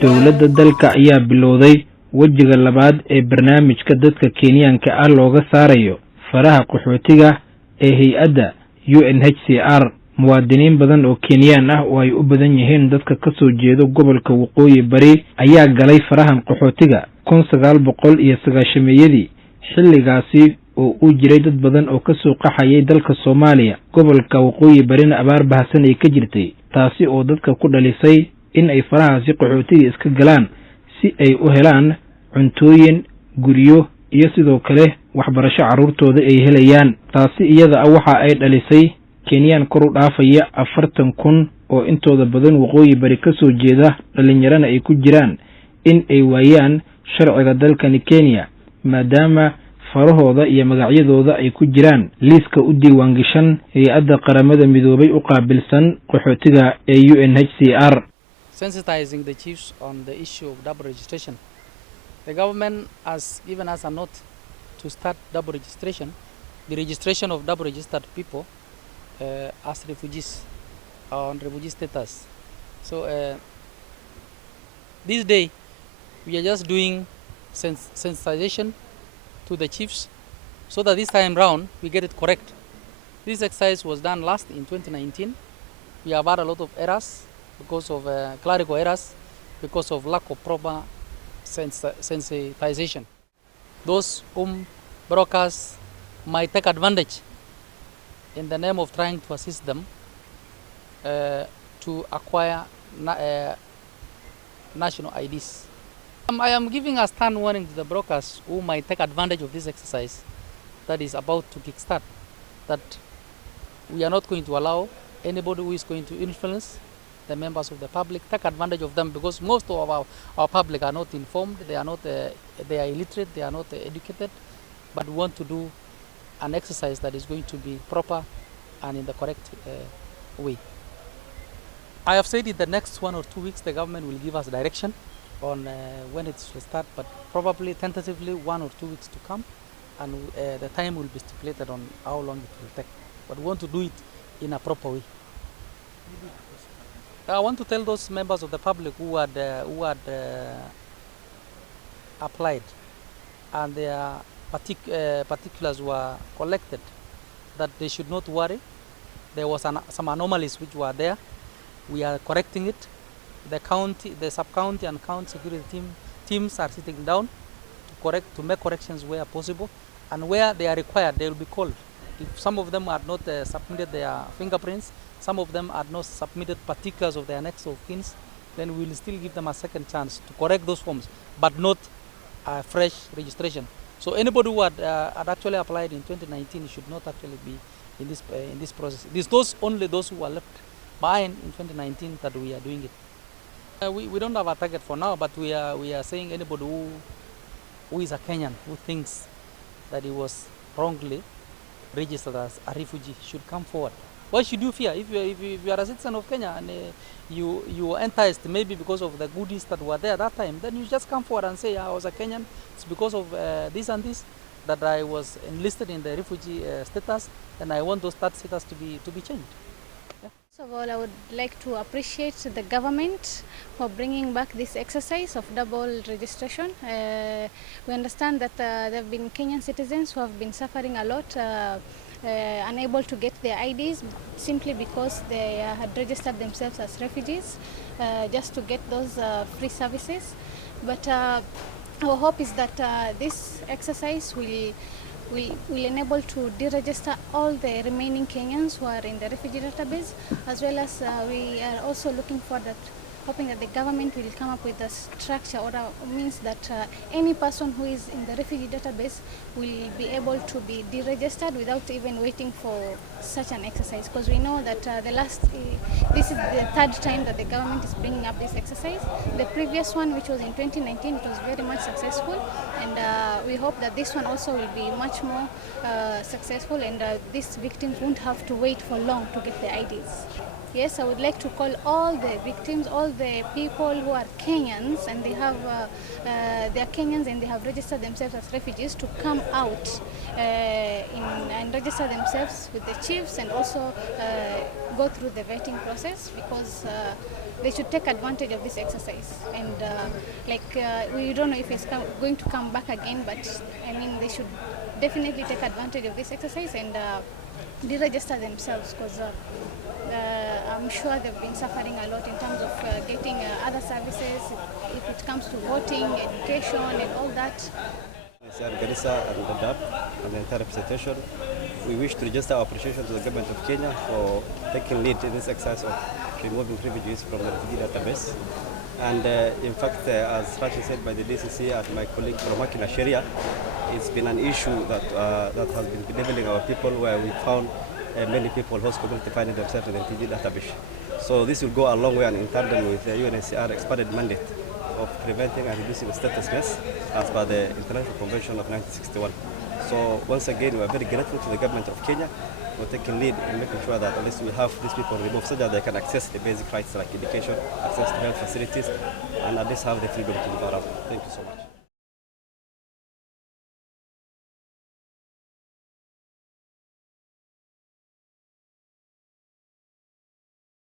dowladda dalka ayaa bilowday wajiga labaad ee barnaamijka dadka Kenyaanka ah looga saarayo faraha qaxootiga ee hay'adda UNHCR. muwaadiniin badan oo Kenyaan ah oo ay u badan yihiin dadka ka soo jeedo gobolka waqooyi bari ayaa galay farahan qaxootiga 1990yadii xilligaasi oo uu jiray dad badan oo ka soo qaxayay dalka Soomaaliya. gobolka waqooyi barina abaar baahsan ay ka jirtay, taasi oo dadka ku dhalisay in ay farahaasi qaxootiga iska galaan si ay u helaan cuntooyin, guryo iyo sidoo kale waxbarasho carruurtooda ay helayaan. taasi iyada ah waxa ay dhalisay Kenyaan kor u dhaafaya 40,000 oo intooda badan waqooyi bari ka soo jeeda dhalinyarana ay ku jiraan in ay waayaan sharciga dalkani Kenya, maadaama farahooda iyo magacyadooda ay ku jiraan liiska u diiwaan gashan hay'adda qaramada midoobay u qaabilsan qaxootiga ee UNHCR. Sensitizing the chiefs on the issue of double registration. The government has given us a note to start double registration, the registration of double registered people as refugees on refugee status. So this day we are just doing sensitization to the chiefs so that this time round we get it correct. This exercise was done last in 2019. We have had a lot of errors because of clerical errors, because of lack of proper sensitization. Those brokers might take advantage in the name of trying to assist them to acquire national IDs. I am giving a stern warning to the brokers who might take advantage of this exercise that is about to kickstart, that we are not going to allow anybody who is going to influence the members of the public take advantage of them, because most of our public are not informed, they are illiterate, they are not educated, but we want to do an exercise that is going to be proper and in the correct way. I have said in the next 1 or 2 weeks the government will give us direction on when it will start, but probably tentatively 1 or 2 weeks to come, and the time will be stipulated on how long it will take. But we want to do it in a proper way. I want to tell those members of the public who had applied and their particulars were collected that they should not worry. There was some anomalies which were there. We are correcting it. The county, the sub-county and county security teams are sitting down to make corrections where possible, and where they are required they will be called. If some of them had not submitted their fingerprints, some of them had not submitted particulars of their next of kin, then we will still give them a second chance to correct those forms, but not a fresh registration. So anybody who had actually applied in 2019 should not actually be in this process. It is only those who are left behind in 2019 that we are doing it. We don't have a target for now, but we are saying anybody who is a Kenyan who thinks that he was wrongly registered as a refugee should come forward. Why should you fear? If you are a citizen of Kenya and you were enticed maybe because of the goodies that were there at that time, then you just come forward and say, I was a Kenyan, it's because of this and this that I was enlisted in the refugee status, and I want that status to be changed. Yeah. First of all, I would like to appreciate the government for bringing back this exercise of double registration. We understand that there have been Kenyan citizens who have been suffering a lot, unable to get their IDs simply because they had registered themselves as refugees just to get those free services. But our hope is that this exercise will enable to deregister all the remaining Kenyans who are in the refugee database, as well as we are also looking for that, hoping that the government will come up with a structure or means that any person who is in the refugee database will be able to be deregistered without even waiting for such an exercise. Because we know that this is the third time that the government is bringing up this exercise. The previous one, which was in 2019, it was very much successful, and we hope that this one also will be much more successful, and these victims won't have to wait for long to get their IDs. Yes, I would like to call all the victims, all the people who are Kenyans and they are Kenyans and they have registered themselves as refugees to come out and register themselves with the chiefs and also go through the vetting process, because they should take advantage of this exercise. And we don't know if it's going to come back again, but I mean they should definitely take advantage of this exercise and deregister themselves, because I'm sure they've been suffering a lot in terms of getting other services if it comes to voting, education and all that. Garissa and Dadaab and the entire representation, we wish to register our appreciation to the government of Kenya for taking lead in this exercise of removing refugees from the refugee database. And in fact, as rightly said by the DCC and my colleague from Makina Sharia, it's been an issue that has been bedeviling our people, where we found many people, host community, finding themselves in the refugee database. So this will go a long way, and in tandem with the UNHCR expanded mandate of preventing and reducing statelessness as per the International Convention of 1961. So once again, we are very grateful to the government of Kenya for taking lead in making sure that at least we have these people removed so that they can access the basic rights like education, access to health facilities, and at least have the freedom to live around. Thank you so much.